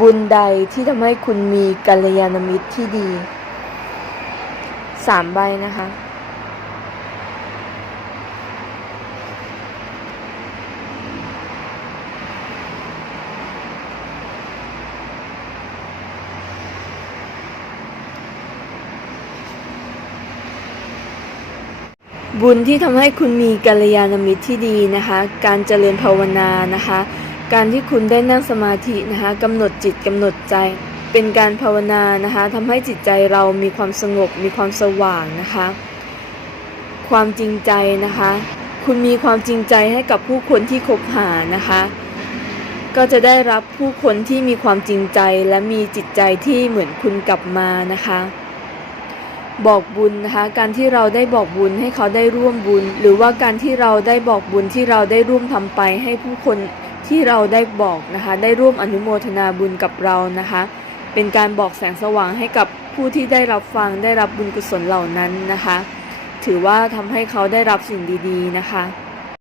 บุญใดที่ทำให้คุณมีกัลยาณมิตรที่ดีสามใบนะคะ บุญที่ทำให้คุณมีกัลยาณมิตรที่ดีนะคะ การเจริญภาวนานะคะ การที่คุณได้นั่งสมาธินะคะกำหนดจิตกำหนดใจ เป็นการภาวนานะคะทำให้จิตใจเรามีความสงบ มีความสว่างนะคะ ความจริงใจนะคะ คุณมีความจริงใจให้กับผู้คนที่คบหานะคะ ก็จะได้รับผู้คนที่มีความจริงใจและมีจิตใจที่เหมือนคุณกลับมานะคะบอกบุญนะคะการที่เราได้บอกบุญให้เขาได้ร่วมบุญ หรือว่าการที่เราได้บอกบุญที่เราได้ร่วมทำไปให้ผู้คน ที่เราได้บอกนะคะได้ร่วมอนุโมทนาบุญกับเรานะคะ เป็นการบอกแสงสว่างให้กับผู้ที่ได้รับฟังได้รับบุญกุศลเหล่านั้นนะคะ ถือว่าทำให้เขาได้รับสิ่งดี ๆ นะคะ